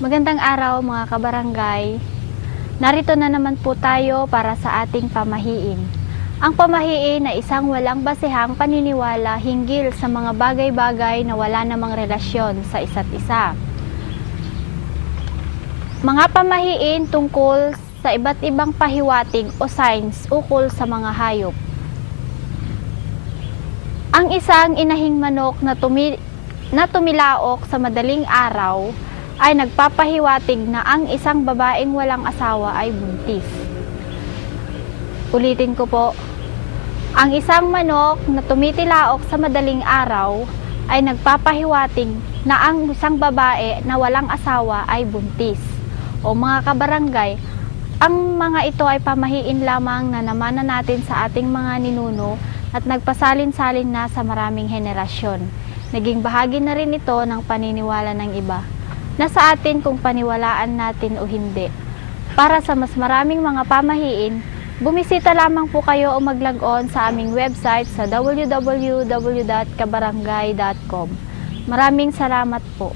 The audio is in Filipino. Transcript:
Magandang araw mga kabarangay. Narito na naman po tayo para sa ating pamahiin. Ang pamahiin ay isang walang basehang paniniwala hinggil sa mga bagay-bagay na wala namang relasyon sa isa't isa. Mga pamahiin tungkol sa iba't ibang pahiwatig o signs ukol sa mga hayop. Ang isang inahing manok na, tumi- na tumilaok sa madaling araw ay nagpapahiwatig na ang isang babaeng walang asawa ay buntis. Ulitin ko po, ang isang manok na tumitilaok sa madaling araw ay nagpapahiwatig na ang isang babae na walang asawa ay buntis. O mga kabarangay, ang mga ito ay pamahiin lamang na namana natin sa ating mga ninuno at nagpasalin-salin na sa maraming henerasyon. Naging bahagi na rin ito ng paniniwala ng iba. Nasa atin kung paniwalaan natin o hindi. Para sa mas maraming mga pamahiin, bumisita lamang po kayo o mag-log on sa aming website sa www.kabarangay.com. Maraming salamat po.